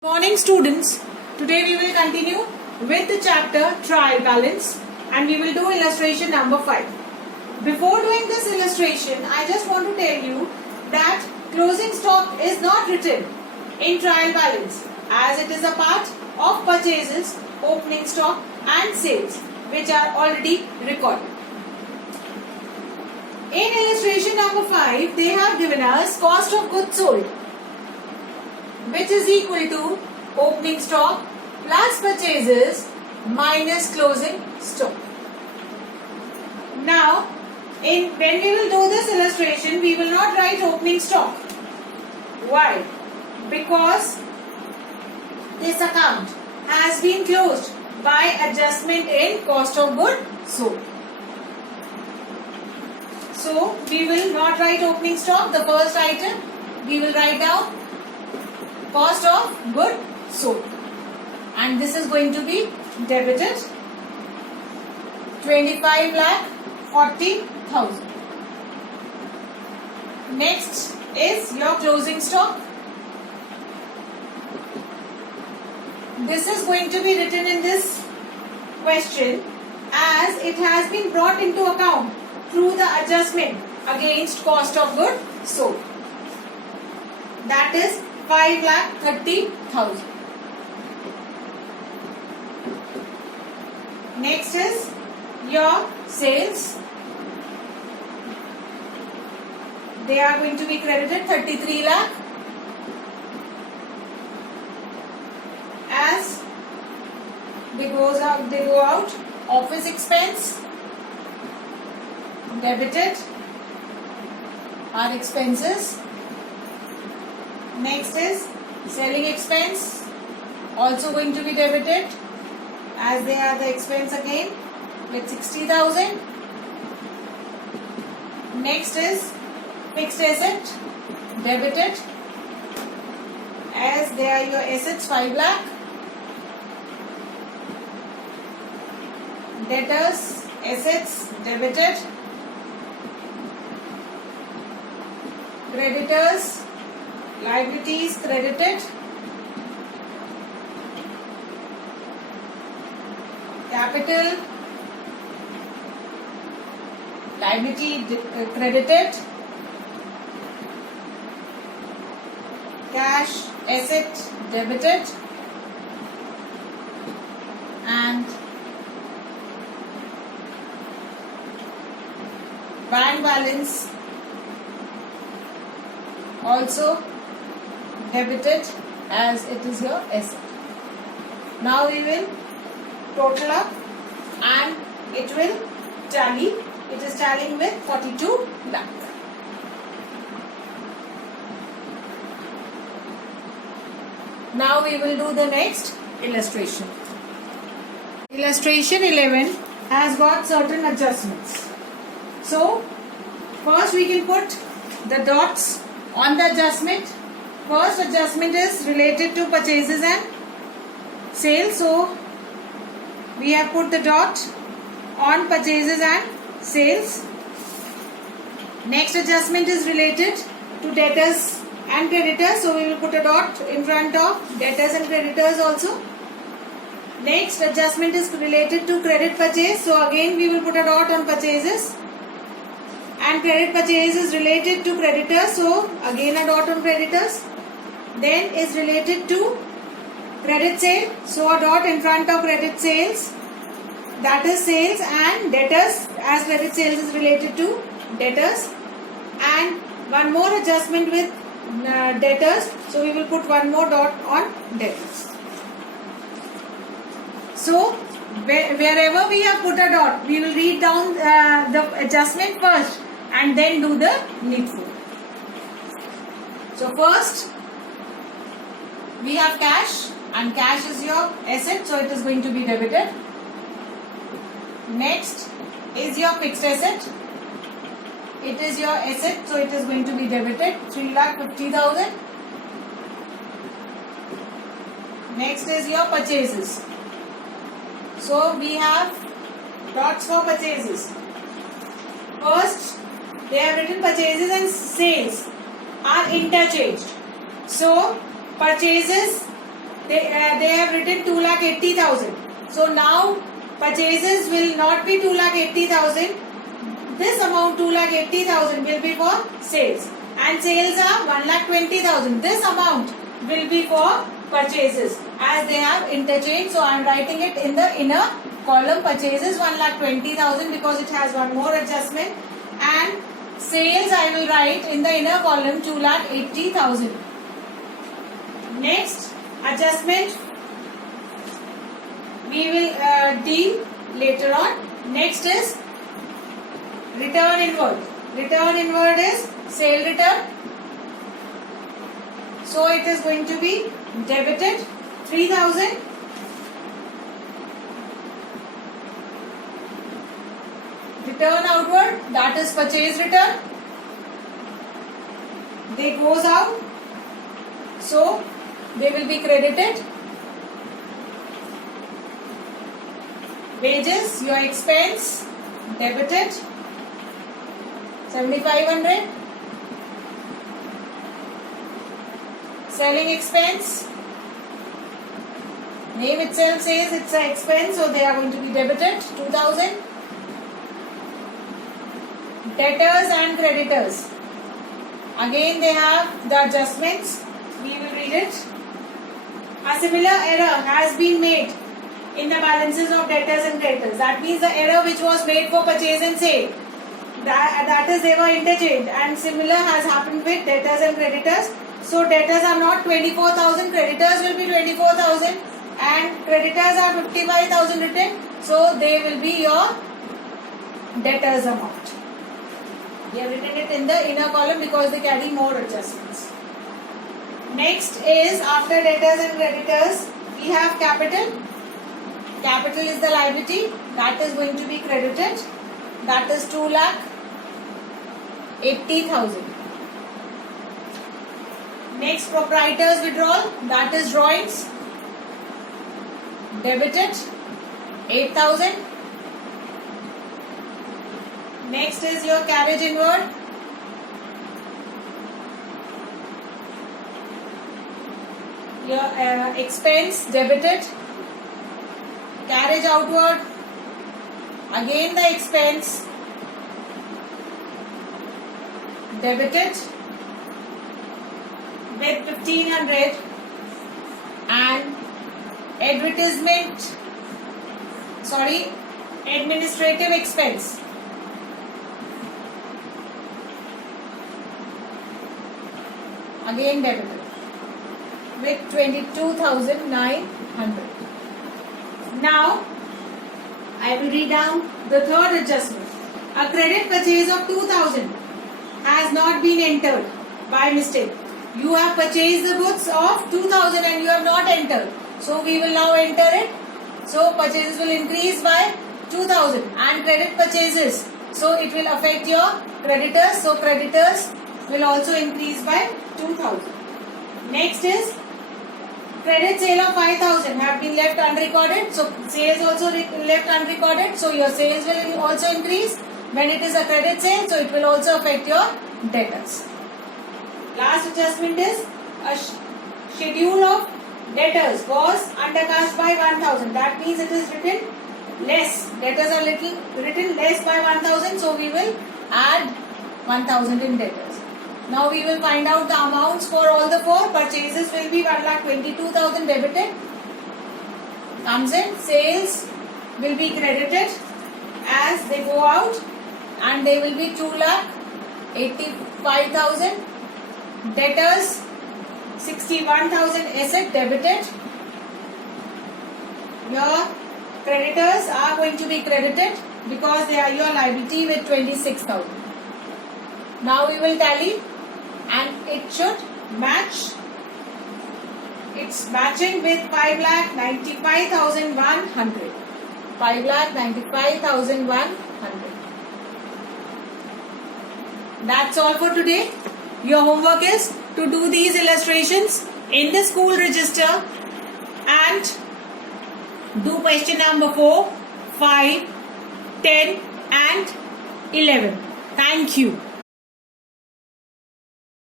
Morning students, today we will continue with the chapter trial balance and we will do illustration number 5. Before doing this illustration, I just want to tell you that closing stock is not written in trial balance as it is a part of purchases, opening stock and sales which are already recorded. In illustration number 5, they have given us cost of goods sold, which is equal to opening stock plus purchases minus closing stock. Now, when we will do this illustration, we will not write opening stock. Why? Because this account has been closed by adjustment in cost of goods sold. So, we will not write opening stock. The first item, we will write down cost of goods sold, and this is going to be debited 25,40,000. Next is your closing stock. This is going to be written in this question as it has been brought into account through the adjustment against cost of goods sold. That is 5,30,000. Next is your sales. They are going to be credited 33 lakh as they go out. Office expense debited are expenses. Next is selling expense, also going to be debited as they are the expense again with 60,000. Next is fixed asset, debited as they are your assets 5 lakh. Debtors, assets, debited. Creditors, liabilities, credited. Capital, liability, credited. Cash, asset, debited. And bank balance also debited as it is your asset. Now we will total up and it will tally. It is tallying with 42 lakh. Now we will do the next illustration. Illustration 11 has got certain adjustments. So first we can put the dots on the adjustment. First adjustment is related to purchases and sales. So we have put the dot on purchases and sales. Next adjustment is related to debtors and creditors. So we will put a dot in front of debtors and creditors also. Next adjustment is related to credit purchase. So again we will put a dot on purchases. And credit purchase is related to creditors. So again a dot on creditors. Then is related to credit sale. So a dot in front of credit sales. That is sales and debtors as credit sales is related to debtors. And one more adjustment with debtors. So we will put one more dot on debtors. So wherever we have put a dot, we will read down the adjustment first and then do the needful. So first we have cash, and cash is your asset, so it is going to be debited. Next is your fixed asset. It is your asset, so it is going to be debited 3,50,000. Next is your purchases. So we have dots for purchases. First, they have written purchases and sales are interchanged. So purchases they have written 2,80,000. So now purchases will not be 2,80,000. This amount 2,80,000 will be for sales, and sales are 1,20,000. This amount will be for purchases as they have interchange. So I am writing it in the inner column. Purchases 1,20,000 because it has one more adjustment, and sales I will write in the inner column 2,80,000. Next adjustment we will deal later on. Next is return inward. Return inward is sale return. So it is going to be debited 3,000. Return outward, that is purchase return. They goes out, so they will be credited. Wages, your expense, debited 7,500. Selling expense, name itself says it's an expense, so they are going to be debited 2,000. Debtors and creditors, again they have the adjustments. We will read it. A similar error has been made in the balances of debtors and creditors. That means the error which was made for purchase and sale, that is they were interchanged, and similar has happened with debtors and creditors. So debtors are not 24,000, creditors will be 24,000, and creditors are 55,000 written. So they will be your debtors amount. We have written it in the inner column because they carry more adjustments. Next is after debtors and creditors, we have capital. Capital is the liability that is going to be credited. That is 2,80,000. Next, proprietors withdrawal, that is drawings, debited 8,000. Next is your carriage inward. Your expense debited. Carriage outward, again the expense debited with 1,500, and administrative expense again debited with 22,900. Now I will read down the third adjustment. A credit purchase of 2,000 has not been entered by mistake. You have purchased the goods of 2,000 and you have not entered. So we will now enter it. So purchases will increase by 2,000, and credit purchases, so it will affect your creditors. So creditors will also increase by 2,000. Next is credit sale of 5,000 have been left unrecorded. So sales also left unrecorded. So your sales will also increase when it is a credit sale. So it will also affect your debtors. Last adjustment is a schedule of debtors was undercast by 1,000. That means it is written less. Debtors are written less by 1,000. So we will add 1,000 in debtors. Now we will find out the amounts for all the four. Purchases will be 1,22,000 debited. Comes in. Sales will be credited as they go out, and they will be 2,85,000. Debtors 61,000 asset debited. Your creditors are going to be credited because they are your liability with 26,000. Now we will tally, and it should match. It's matching with 5,95,100. 5,95,100. That's all for today. Your homework is to do these illustrations in the school register and do question number 4, 5, 10 and 11. Thank you.